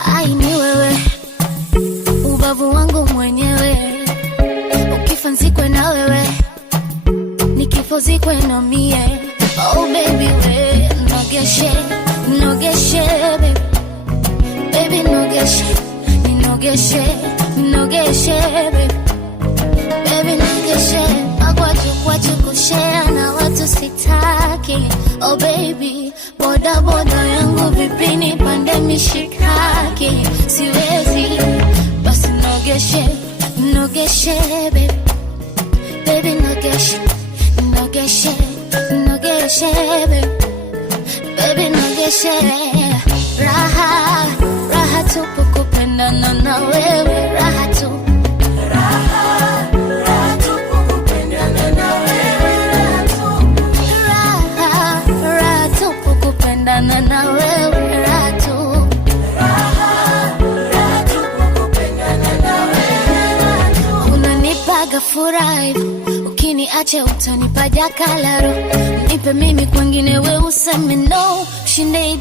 Ai ni wewe, ubavu wangu mwenyewe, ukifa nzikwe na wewe, nikifo zikwe na mie. Oh baby we, nogeshe, nogeshe baby, baby nogeshe, nogeshe, nogeshe baby, baby nogeshe. Akwachu kushare na watu sitaki. Oh baby, boda boda yangu vipi nipande mishikaki, siwezi, basi nogeshe, nogeshe baby, baby nogeshe, nogeshe, nogeshe baby, baby nogeshe. Raha, raha tupu kupendana na wewe, raha tu, raha, raha tupu kupendana na wewe, raha tu, raha, raha tupu kupendana na wewe, raha tu, raha, raha tupu kupendana na wewe, raha tu. Unanipaga furaha, ukiniacha utanipa jakalaro, nipe mimi kwengine we useme no, ushinde